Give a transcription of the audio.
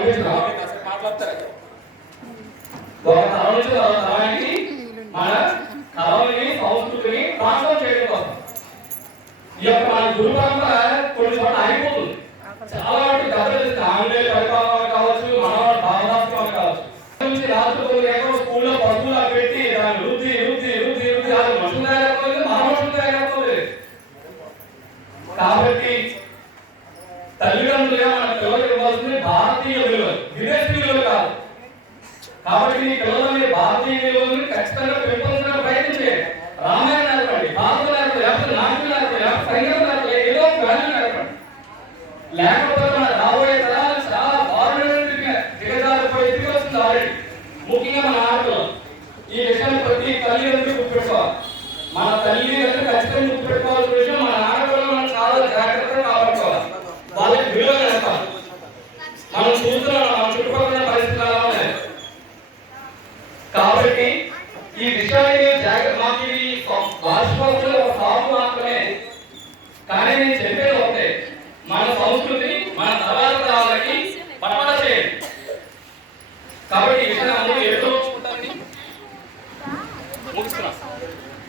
మాట్లాడతారు ఒక తరం నుంచి తరానికి మన కళని సంస్కృతిని ట్రాన్స్ఫర్ చేయడం కోసం ఈ యొక్క మన గురు పరంపర కొన్ని చోట్ల ఆగిపోతుంది. చాలా వాటి దెబ్బతిస్తుంది. ఆంగ్లేయ పరిపాలన కావచ్చు, మనవాడు భావనాత్మకం కావచ్చు. రాష్ట్ర స్కూల్లో పశువులు పెట్టి దాన్ని వృద్ధి వృద్ధి వృద్ధి వృద్ధి అది మనుషులు తయారవుతుంది, మన మనుషులు తయారవుతుంది. కాబట్టి తల్లిదండ్రులుగా మన పిల్లలకు ఇవ్వాల్సింది భారతీయ విలువలు, విదేశీ విలువలు కాదు. కాబట్టి మీ పిల్లలని భారతీయ విలువలను ఖచ్చితంగా పెంపొందడానికి ప్రయత్నం చేయండి. రామాయణ నేర్పండి, భారతం నేర్పండి, లేకపోతే నాట్యం నేర్పండి, లేకపోతే సంగీతం నేర్పండి, ఏదో ఒక వాల్యూ నేర్పండి. లేకపోతే మన రాబోయే తరాలు చాలా దారుణమైన దిగజారిపోయి ఎదిగి వస్తుంది ఆల్రెడీ. ముఖ్యంగా మన ఆటలు ఈ విషయాన్ని ప్రతి తల్లిదండ్రులు గుర్తుపెట్టుకోవాలి. మన తల్లిదండ్రులు ఖచ్చితంగా గుర్తుపెట్టుకోవాల్సిన విషయం మన ఆటలు మనం చాలా జాగ్రత్తగా కాపాడుకోవాలి. వాళ్ళకి విలువ నేర్పాలి. మనం చూస్తున్నాం మన చుట్టుపక్కల పరిస్థితులు ఎలా ఉన్నాయి. కాబట్టి ఈ విషయాన్ని మాకు భాషలో ఒక సాగు మాత్రమే, కానీ నేను చెప్పేది ఒకటే, మన సంస్కృతిని మన తర్వాత వాళ్ళకి పట్టణ చేయండి. కాబట్టి